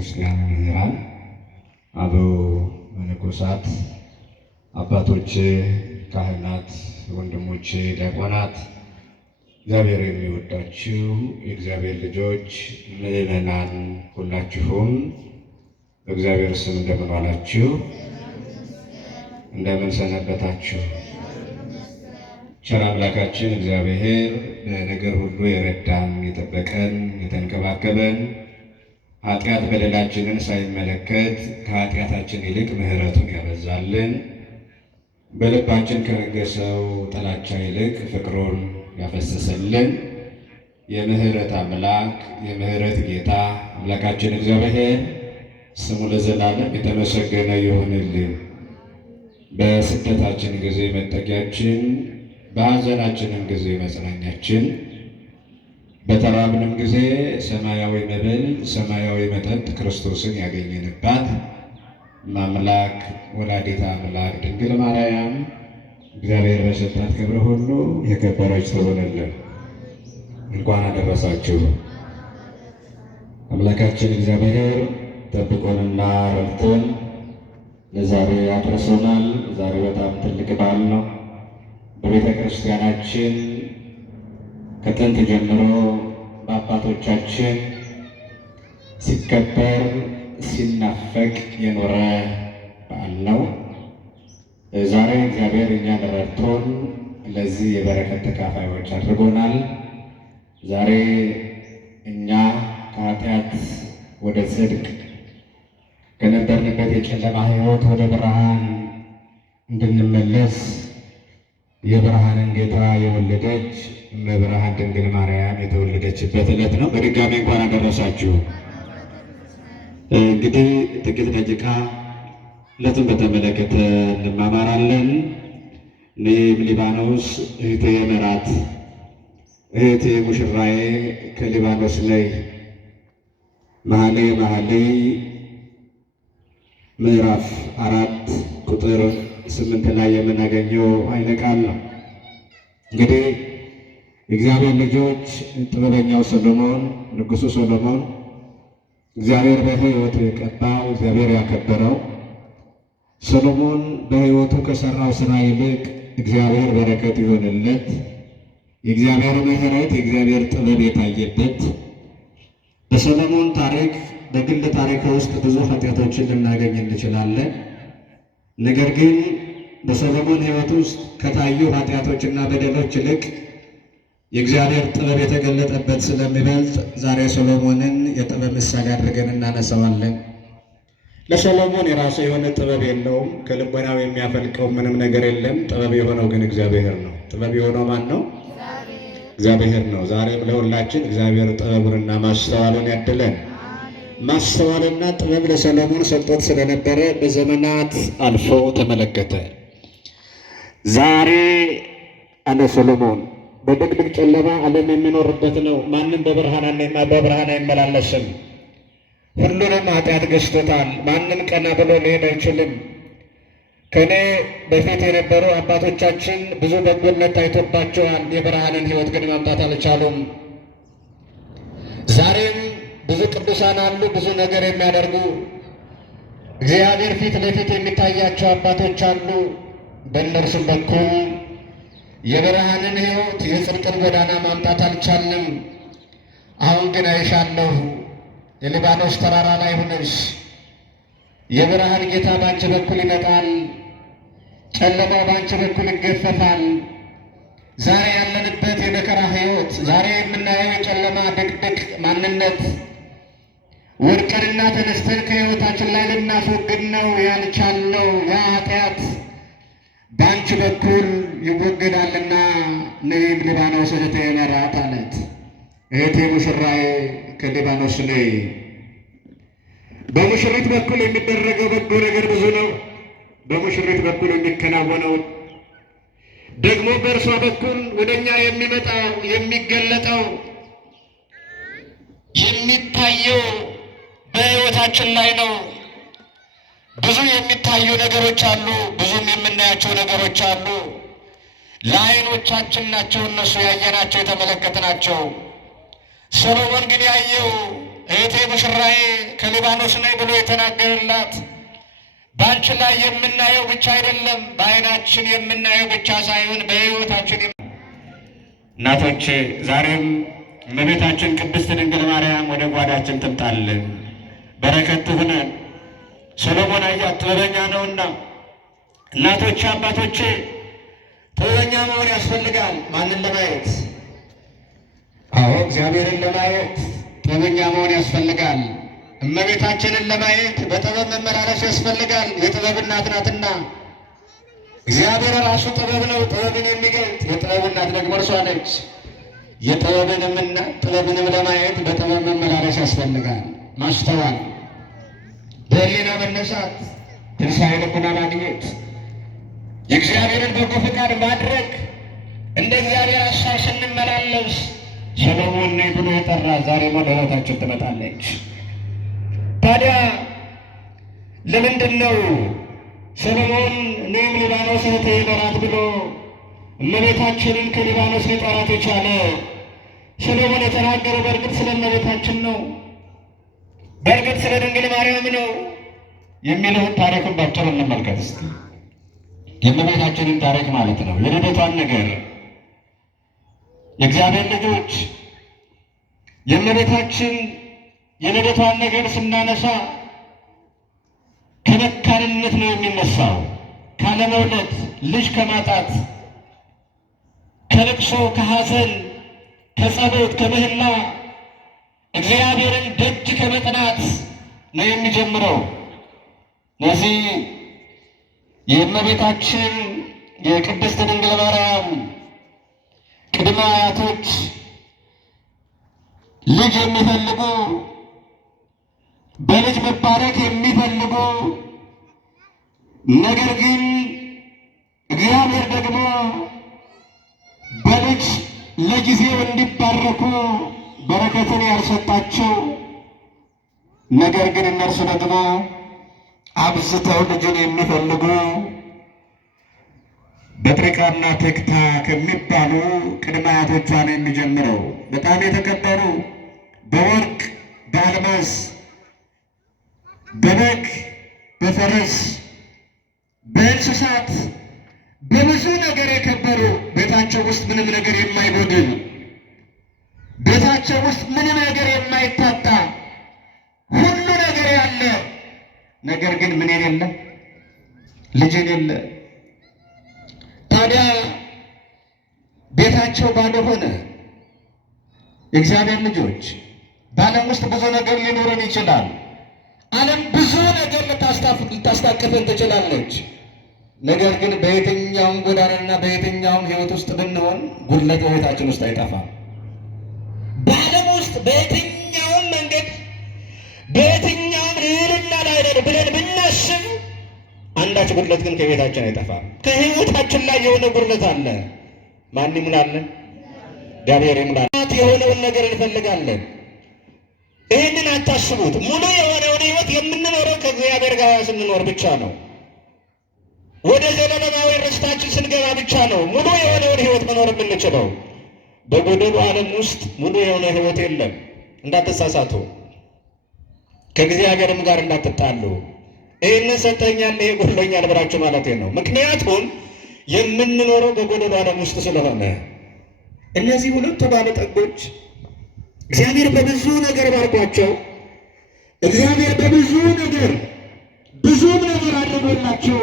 ክርስቲያን መምህራን፣ አበው መነኮሳት፣ አባቶች ካህናት፣ ወንድሞች ዲያቆናት፣ እግዚአብሔር የሚወዳችሁ የእግዚአብሔር ልጆች ምዕመናን ሁላችሁም በእግዚአብሔር ስም እንደምን ዋላችሁ? እንደምን ሰነበታችሁ? ቸር አምላካችን እግዚአብሔር በነገር ሁሉ የረዳን የጠበቀን የተንከባከበን ኃጢአት በደላችንን ሳይመለከት ከኃጢአታችን ይልቅ ምሕረቱን ያበዛልን በልባችን ከነገሰው ጥላቻ ይልቅ ፍቅሩን ያፈሰሰልን የምሕረት አምላክ የምሕረት ጌታ አምላካችን እግዚአብሔር ስሙ ለዘላለም የተመሰገነ ይሁንልን። በስደታችን ጊዜ መጠጊያችን፣ በሐዘናችንም ጊዜ መጽናኛችን፣ በተራብንም ጊዜ ሰማያዊ መብል ሰማያዊ መጠጥ ክርስቶስን ያገኘንባት ማምላክ ወላዲተ አምላክ ድንግል ማርያም እግዚአብሔር በሰጣት ክብር ሁሉ የከበረች ትሆንልን። እንኳን አደረሳችሁ። አምላካችን እግዚአብሔር ጠብቆንና ረድቶን ለዛሬ አድርሶናል። ዛሬ በጣም ትልቅ በዓል ነው። በቤተ ክርስቲያናችን ከጥንት ጀምሮ በአባቶቻችን ሲከበር ሲናፈቅ የኖረ በዓል ነው። ዛሬ እግዚአብሔር እኛን ረድቶን ለዚህ የበረከት ተካፋዮች አድርጎናል። ዛሬ እኛ ከኃጢአት ወደ ጽድቅ ከነበርንበት የጨለማ ሕይወት ወደ ብርሃን እንድንመለስ የብርሃንን ጌታ የወለደች እመብርሃን ድንግል ማርያም የተወለደችበት ዕለት ነው። በድጋሚ እንኳን አደረሳችሁ። እንግዲህ ጥቂት ደቂቃ ዕለቱን በተመለከተ እንማማራለን። እኔም ሊባኖስ እህቴ መራት እህቴ ሙሽራዬ ከሊባኖስ ላይ መኃልየ ምዕራፍ 4 ቁጥር 8 ላይ የምናገኘው ኃይለ ቃል ነው። እንግዲህ እግዚአብሔር ልጆች ጥበበኛው ሰሎሞን ንጉሡ ሰሎሞን እግዚአብሔር በሕይወቱ የቀባው እግዚአብሔር ያከበረው ሰሎሞን በሕይወቱ ከሠራው ሥራ ይልቅ እግዚአብሔር በረከት ይሆንለት የእግዚአብሔር ምሕረት የእግዚአብሔር ጥበብ የታየበት በሰሎሞን ታሪክ በግል ታሪክ ውስጥ ብዙ ኃጢአቶችን ልናገኝ እንችላለን። ነገር ግን በሰሎሞን ሕይወት ውስጥ ከታዩ ኃጢአቶችና በደሎች ይልቅ የእግዚአብሔር ጥበብ የተገለጠበት ስለሚበልጥ ዛሬ ሰሎሞንን የጥበብ ምሳሌ አድርገን እናነሳዋለን። ለሰሎሞን የራሱ የሆነ ጥበብ የለውም። ከልቦናው የሚያፈልቀው ምንም ነገር የለም። ጥበብ የሆነው ግን እግዚአብሔር ነው። ጥበብ የሆነው ማን ነው? እግዚአብሔር ነው። ዛሬም ለሁላችን እግዚአብሔር ጥበቡንና ማስተዋሉን ያድለን። ማስተዋልና ጥበብ ለሰሎሞን ሰጥቶት ስለነበረ በዘመናት አልፎ ተመለከተ። ዛሬ አለ ሰሎሞን በድቅድቅ ጨለማ ዓለም የሚኖርበት ነው። ማንም በብርሃን አይመላለስም። ሁሉንም ኃጢአት ገዝቶታል። ማንም ቀና ብሎ ሊሄድ አይችልም። ከእኔ በፊት የነበሩ አባቶቻችን ብዙ በጎነት ታይቶባቸዋል። የብርሃንን ሕይወት ግን ማምጣት አልቻሉም። ዛሬም ብዙ ቅዱሳን አሉ፣ ብዙ ነገር የሚያደርጉ እግዚአብሔር ፊት ለፊት የሚታያቸው አባቶች አሉ። በእነርሱም በኩል የብርሃንን ሕይወት የጽድቅን ጎዳና ማምጣት አልቻልንም። አሁን ግን አይሻለሁ የሊባኖስ ተራራ ላይ ሆነሽ የብርሃን ጌታ ባንቺ በኩል ይመጣል። ጨለማው ባንቺ በኩል ይገፈፋል። ዛሬ ያለንበት የመከራ ሕይወት፣ ዛሬ የምናየው የጨለማ ድቅድቅ ማንነት ወድቀንና ተነስተን ከሕይወታችን ላይ ልናስወግድ ነው ያልቻልነው ያ ኃጢአት በአንቺ በኩል ይወገዳልና ነይም ሊባኖስ እህቴ መራት አለት። እህቴ ሙሽራዬ ከሊባኖስ ነይ። በሙሽሪት በኩል የሚደረገው በጎ ነገር ብዙ ነው። በሙሽሪት በኩል የሚከናወነው ደግሞ በእርሷ በኩል ወደኛ የሚመጣው የሚገለጠው የሚታየው በሕይወታችን ላይ ነው። ብዙ የሚታዩ ነገሮች አሉ፣ ብዙም የምናያቸው ነገሮች አሉ። ለዓይኖቻችን ናቸው እነሱ ያየናቸው የተመለከትናቸው። ሰሎሞን ግን ያየው እህቴ ሙሽራዬ ከሊባኖስ ነኝ ብሎ የተናገረላት በአንቺ ላይ የምናየው ብቻ አይደለም፣ በዓይናችን የምናየው ብቻ ሳይሆን በሕይወታችን እናቶች፣ ዛሬም እመቤታችን ቅድስት ድንግል ማርያም ወደ ጓዳችን ትምጣልን፣ በረከት ትሁነን። ሰሎሞን አያት ጥበበኛ ነውና፣ እናቶቼ አባቶቼ፣ ጥበበኛ መሆን ያስፈልጋል። ማንን ለማየት? አዎ እግዚአብሔርን ለማየት ጥበበኛ መሆን ያስፈልጋል። እመቤታችንን ለማየት በጥበብ መመላለስ ያስፈልጋል። የጥበብ እናት ናትና እግዚአብሔር ራሱ ጥበብ ነው፣ ጥበብን የሚገልጥ የጥበብ እናት ደግሞ እርሷ ነች። ጥበብንም ለማየት በጥበብ መመላለስ ያስፈልጋል። ማስተዋል፣ በሕሊና መነሳት፣ ትንሣኤ ልቡና ማግኘት፣ የእግዚአብሔርን በጎ ፈቃድ ማድረግ፣ እንደ እግዚአብሔር ሐሳብ ስንመላለስ ሰሎሞን ነኝ ብሎ የጠራ ዛሬም ወደ ሕይወታችን ትመጣለች። ታዲያ ለምንድን ነው ሰሎሞን እኔም ሊባኖስ እህቴ በራት ብሎ እመቤታችንን ከሊባኖስ ሊጠራት የቻለ? ሰሎሞን የተናገረው በእርግጥ ስለ እመቤታችን ነው፣ በእርግጥ ስለ ድንግል ማርያም ነው የሚለውን ታሪክን ባጭሩ እንመልከት እስቲ። የእመቤታችንን ታሪክ ማለት ነው፣ የልደቷን ነገር። የእግዚአብሔር ልጆች የእመቤታችን የልደቷን ነገር ስናነሳ ከመካንነት ነው የሚነሳው፣ ካለመውለድ፣ ልጅ ከማጣት፣ ከልቅሶ፣ ከሐዘን፣ ከጸሎት፣ ከምህላ እግዚአብሔርን ደጅ ከመጥናት ነው የሚጀምረው። እነዚህ የእመቤታችን የቅድስት ድንግል ማርያም ቅድመ አያቶች ልጅ የሚፈልጉ በልጅ መባረክ የሚፈልጉ ነገር ግን እግዚአብሔር ደግሞ በልጅ ለጊዜው እንዲባረኩ በረከትን ያልሰጣቸው፣ ነገር ግን እነርሱ ደግሞ አብዝተው ልጅን የሚፈልጉ በጥሪቃና ተክታ ከሚባሉ ቅድመ አያቶቿ ነው የሚጀምረው። በጣም የተከበሩ በወርቅ በአልማዝ በበግ በፈረስ በእንስሳት በብዙ ነገር የከበሩ ቤታቸው ውስጥ ምንም ነገር የማይጎድል ቤታቸው ውስጥ ምንም ነገር የማይታጣ ሁሉ ነገር ያለ ነገር ግን ምን የሌለ? ልጅ የሌለ። ታዲያ ቤታቸው ባዶ ሆነ። የእግዚአብሔር ልጆች በዓለም ውስጥ ብዙ ነገር ሊኖረን ይችላል። ዓለም ብዙ ነገር ልታስታቅፈን ትችላለች። ነገር ግን በየትኛውም ጎዳናና በየትኛውም ሕይወት ውስጥ ብንሆን ጉድለት በቤታችን ውስጥ አይጠፋም። በዓለም ውስጥ በየትኛውም መንገድ በየትኛውም ልዕልና ላይ ነን ብለን ብናስብ አንዳች ጉድለት ግን ከቤታችን አይጠፋም። ከሕይወታችን ላይ የሆነ ጉድለት አለ። ማን ይሙላለን? እግዚአብሔር ይሙላል። የሆነውን ነገር እንፈልጋለን። ይህንን አታስቡት። ሙሉ የሆነውን ሕይወት የምንኖረው ከእግዚአብሔር ጋር ስንኖር ብቻ ነው። ወደ ዘላለማዊ ርስታችን ስንገባ ብቻ ነው ሙሉ የሆነውን ሕይወት መኖር የምንችለው። በጎደሉ ዓለም ውስጥ ሙሉ የሆነ ሕይወት የለም። እንዳትሳሳቱ፣ ከእግዚአብሔርም ጋር እንዳትጣሉ። ይህንን ሰጠኛል፣ ይሄ ጎድሎኛል ብላችሁ ማለት ነው። ምክንያቱም የምንኖረው በጎደሉ ዓለም ውስጥ ስለሆነ እነዚህ ሁለቱ ባለጠጎች እግዚአብሔር በብዙ ነገር ባርኳቸው፣ እግዚአብሔር በብዙ ነገር ብዙም ነገር አድርጎላቸው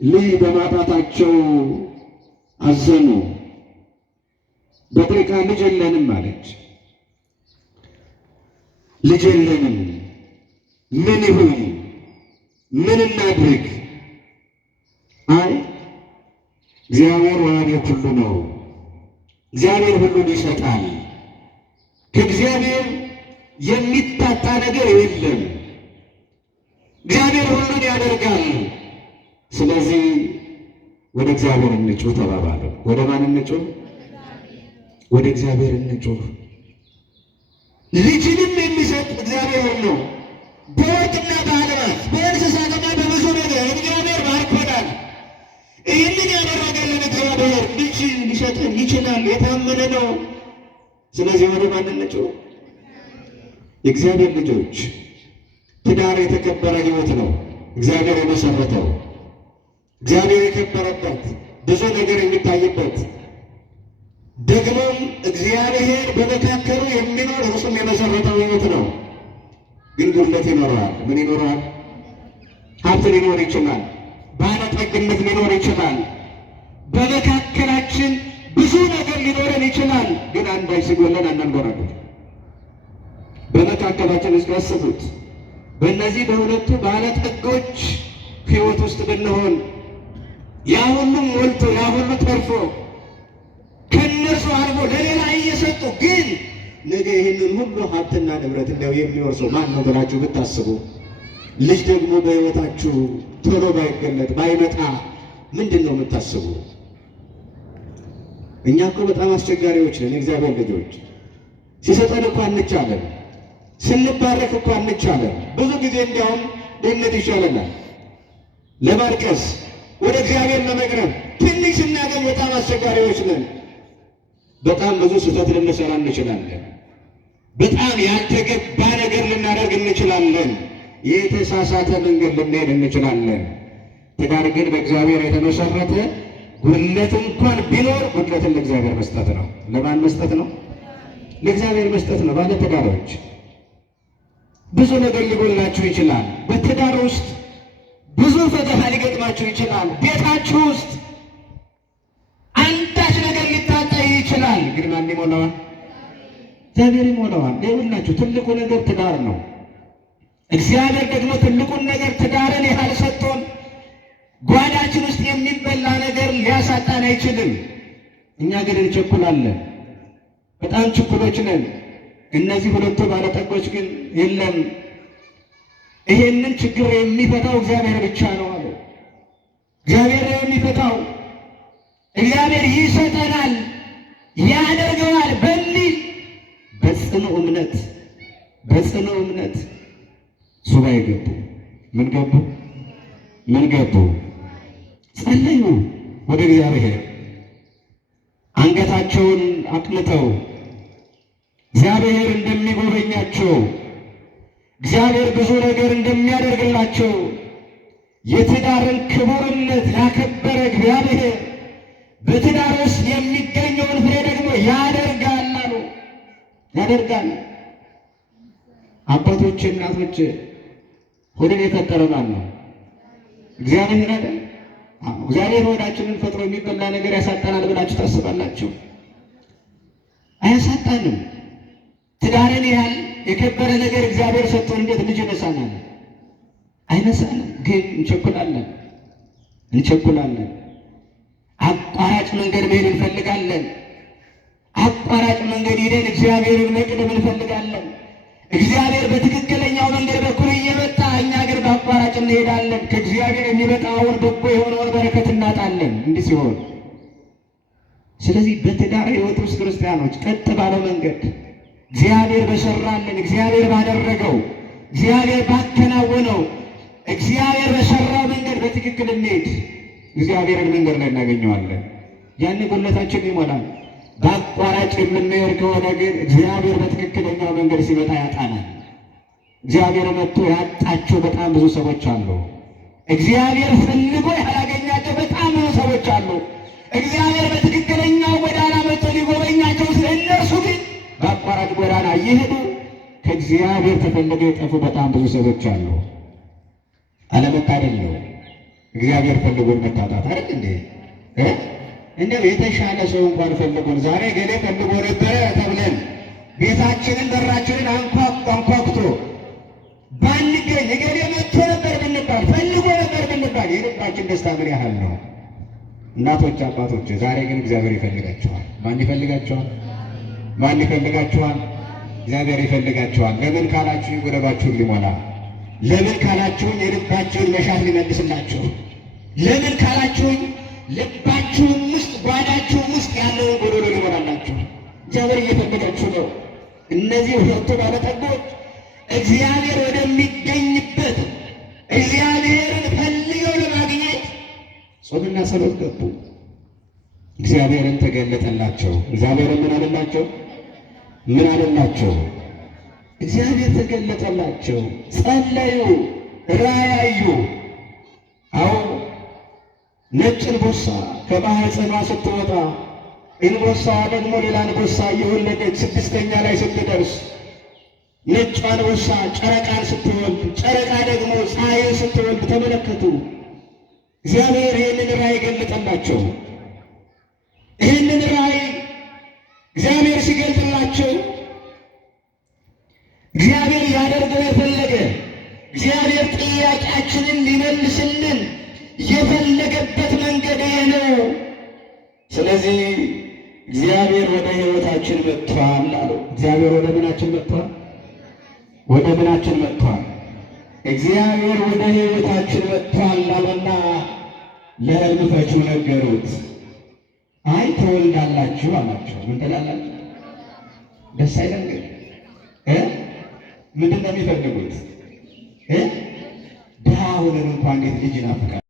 ልጅ በማጣታቸው አዘኑ። በጥሪቃ ልጅ የለንም አለች። ልጅ የለንም፣ ምን ይሁን? ምን እናድርግ? አይ እግዚአብሔር ወሃቤ ኩሉ ነው። እግዚአብሔር ሁሉን ይሰጣል። ከእግዚአብሔር የሚታጣ ነገር የለም። እግዚአብሔር ሁሉን ያደርጋል። ስለዚህ ወደ እግዚአብሔር እንጩህ ተባባሉ። ወደ ማን እንጩህ? ወደ እግዚአብሔር እንጩህ። ልጅንም የሚሰጥ እግዚአብሔር ነው። በወርቅና በአልማዝ በእንስሳትና በብዙ ነገር እግዚአብሔር ባርኮናል። ይህንን ያደረገልን እግዚአብሔር ልጅ ሊሰጠን ይችላል፣ የታመነ ነው። ስለዚህ ወደ ማን እንጩህ? የእግዚአብሔር ልጆች ትዳር የተከበረ ሕይወት ነው እግዚአብሔር የመሰረተው። እግዚአብሔር የከበረበት ብዙ ነገር የሚታይበት ደግሞም እግዚአብሔር በመካከሉ የሚኖር እርሱም የመሰረተው ሕይወት ነው። ግን ጉድለት ይኖረዋል። ምን ይኖረዋል? ሀብት ሊኖር ይችላል። ባለጠግነት ሊኖር ይችላል። በመካከላችን ብዙ ነገር ሊኖረን ይችላል። ግን አንዳች ሲጎለን አናንጎራለን። በመካከላችን እስኪ አስቡት፣ በእነዚህ በሁለቱ ባለጠጎች ሕይወት ውስጥ ብንሆን ያ ሁሉም ሞልቶ ያ ሁሉ ተርፎ ከእነርሱ አልፎ ለሌላ እየሰጡ ግን ነገ ይህንን ሁሉ ሀብትና ንብረት እንዲያው የሚወርሰው ማን ነው ብላችሁ ብታስቡ፣ ልጅ ደግሞ በሕይወታችሁ ቶሎ ባይገለጥ ባይመጣ ምንድን ነው የምታስቡ? እኛ እኮ በጣም አስቸጋሪዎች ነን። የእግዚአብሔር ልጆች ሲሰጠን እኮ አንቻለን፣ ስንባረክ እኮ አንቻለን። ብዙ ጊዜ እንዲያውም ድህነት ይሻለናል ለማርቀስ ወደ እግዚአብሔር ለመቅረብ። ትንሽ ስናገኝ በጣም አስቸጋሪዎች ነን። በጣም ብዙ ስህተት ልንሰራ እንችላለን። በጣም ያልተገባ ነገር ልናደርግ እንችላለን። የተሳሳተ መንገድ ልንሄድ እንችላለን። ትዳር ግን በእግዚአብሔር የተመሰረተ ጉድለት እንኳን ቢኖር ጉድለትን ለእግዚአብሔር መስጠት ነው። ለማን መስጠት ነው? ለእግዚአብሔር መስጠት ነው። ባለ ትዳሮች ብዙ ነገር ሊጎላችሁ ይችላል። በትዳር ውስጥ ብዙ ፈተና ሊገጥማችሁ ይችላል። ቤታችሁ ውስጥ አንዳች ነገር ሊታጣ ይችላል። ግን ማን ይሞላዋል? እግዚአብሔር ይሞላዋል። ይኸውላችሁ ትልቁ ነገር ትዳር ነው። እግዚአብሔር ደግሞ ትልቁን ነገር ትዳርን ያህል ሰጥቶን ጓዳችን ውስጥ የሚበላ ነገር ሊያሳጣን አይችልም። እኛ ግን እንቸኩላለን። በጣም ችኩሎች ነን። እነዚህ ሁለቱ ባለጠጎች ግን የለም፣ ይሄንን ችግር የሚፈታው እግዚአብሔር ብቻ ነው አሉ። እግዚአብሔር ነው የሚፈታው። እግዚአብሔር ይሰጠናል፣ ያደርገዋል በሚል በጽኑ እምነት ሱባኤ ገቡ። ምን ገቡ? ጸለዩ ወደ እግዚአብሔር አንገታቸውን አቅንተው እግዚአብሔር እንደሚጎበኛቸው፣ እግዚአብሔር ብዙ ነገር እንደሚያደርግላቸው፣ የትዳርን ክቡርነት ያከበረ እግዚአብሔር በትዳር ውስጥ የሚገኘውን ፍሬ ደግሞ ያደርጋል አሉ። ያደርጋል። አባቶች፣ እናቶች ሆድን የፈጠረ ማን ነው? እግዚአብሔር አይደል? እግዚአብሔር ሆዳችንን ፈጥሮ የሚበላ ነገር ያሳጣናል ብላችሁ ታስባላችሁ? አያሳጣንም። ትዳርን ያህል የከበረ ነገር እግዚአብሔር ሰጥቶን እንዴት ልጅ ይነሳናል? አይነሳንም። ግን እንቸኩላለን። አቋራጭ መንገድ መሄድ እንፈልጋለን። አቋራጭ መንገድ ሄደን እግዚአብሔርን መቅደም እንፈልጋለን። እግዚአብሔር በትክክለኛው መንገድ በኩል እየመጣ እኛ ግን በአቋራጭ እንሄዳለን። ከእግዚአብሔር የሚመጣውን በጎ የሆነውን በረከት እናጣለን። እንዲህ ሲሆን ስለዚህ በትዳር ሕይወት ውስጥ ክርስቲያኖች ቀጥ ባለው መንገድ እግዚአብሔር በሰራልን፣ እግዚአብሔር ባደረገው፣ እግዚአብሔር ባከናወነው፣ እግዚአብሔር በሰራው መንገድ በትክክል እንሄድ። እግዚአብሔርን መንገድ ላይ እናገኘዋለን። ያን ጉድለታችን ይሞላል። በአቋራጭ የምንሄድ ከሆነ ግን እግዚአብሔር በትክክለኛው መንገድ ሲመጣ ያጣናል። እግዚአብሔር መጥቶ ያጣቸው በጣም ብዙ ሰዎች አሉ። እግዚአብሔር ፈልጎ ያላገኛቸው በጣም ብዙ ሰዎች አሉ። እግዚአብሔር በትክክለኛው ጎዳና መጥቶ ሊጎበኛቸው እነርሱ ግን በአቋራጭ ጎዳና እየሄዱ ከእግዚአብሔር ተፈልገው የጠፉ በጣም ብዙ ሰዎች አሉ። አለመታደል ነው። እግዚአብሔር ፈልጎን መታጣት አይደል እንዴ? እንደው የተሻለ ሰው እንኳን ፈልጎን ዛሬ ገሌ ፈልጎ ነበረ ተብለን ቤታችንን በራችንን አንኳኩቶ ባንገኝ ገሌ መጥቶ ነበር ብንባል ፈልጎ ነበር ብንባል የልባችን ደስታ ምን ያህል ነው? እናቶች፣ አባቶች ዛሬ ግን እግዚአብሔር ይፈልጋቸዋል። ማን ይፈልጋቸዋል? እግዚአብሔር ይፈልጋቸዋል። ለምን ካላችሁ ጎደሏችሁን ሊሞላ፣ ለምን ካላችሁኝ የልባችሁን መሻት ሊመልስላችሁ፣ ለምን ካላችሁኝ ልባችሁም ውስጥ ጓዳችሁም ውስጥ ያለውን ጎዶሎ ሊሞላላችሁ እግዚአብሔር እየፈለጋችሁ ነው። እነዚህ ሁለቱ ባለጠጎች እግዚአብሔር ወደሚገኝበት እግዚአብሔርን ፈልገው ለማግኘት ጾምና ጸሎት ገቡ። እግዚአብሔርን ተገለጠላቸው። እግዚአብሔርን ምን አለላቸው? እግዚአብሔር ተገለጠላቸው፣ ጸለዩ፣ ራእይ አዩ። አዎ ነጭ እንቦሳ ከማኅፀኗ ስትወጣ እንቦሳ ደግሞ ሌላ እንቦሳ እየወለደች 6ኛ ላይ ስትደርስ ነጭ አንበሳ ጨረቃን ስትወልድ፣ ጨረቃ ደግሞ ፀሐይን ስትወልድ ተመለከቱ። እግዚአብሔር ይህንን ራእይ ገለጠላቸው። ይህንን ራእይ እግዚአብሔር ሲገልጥላቸው እግዚአብሔር ያደርገው የፈለገ እግዚአብሔር ጥያቄያችንን ሊመልስልን የፈለገበት መንገድ ይሄ ነው። ስለዚህ እግዚአብሔር ወደ ሕይወታችን መጥቷል አለው። እግዚአብሔር ወደ ምናችን መጥቷል? ወደ ምናችን መጥቷል? እግዚአብሔር ወደ ሕይወታችን መጥቷል አለና ለሕልም ፈቺው ነገሩት። አይ ትወልዳላችሁ አላቸው። ምን ትላላችሁ? ደስ አይለም ግን ምንድን ነው የሚፈልጉት? ድሃ ሆነን እንኳን እንዴት ልጅ ናፍቃል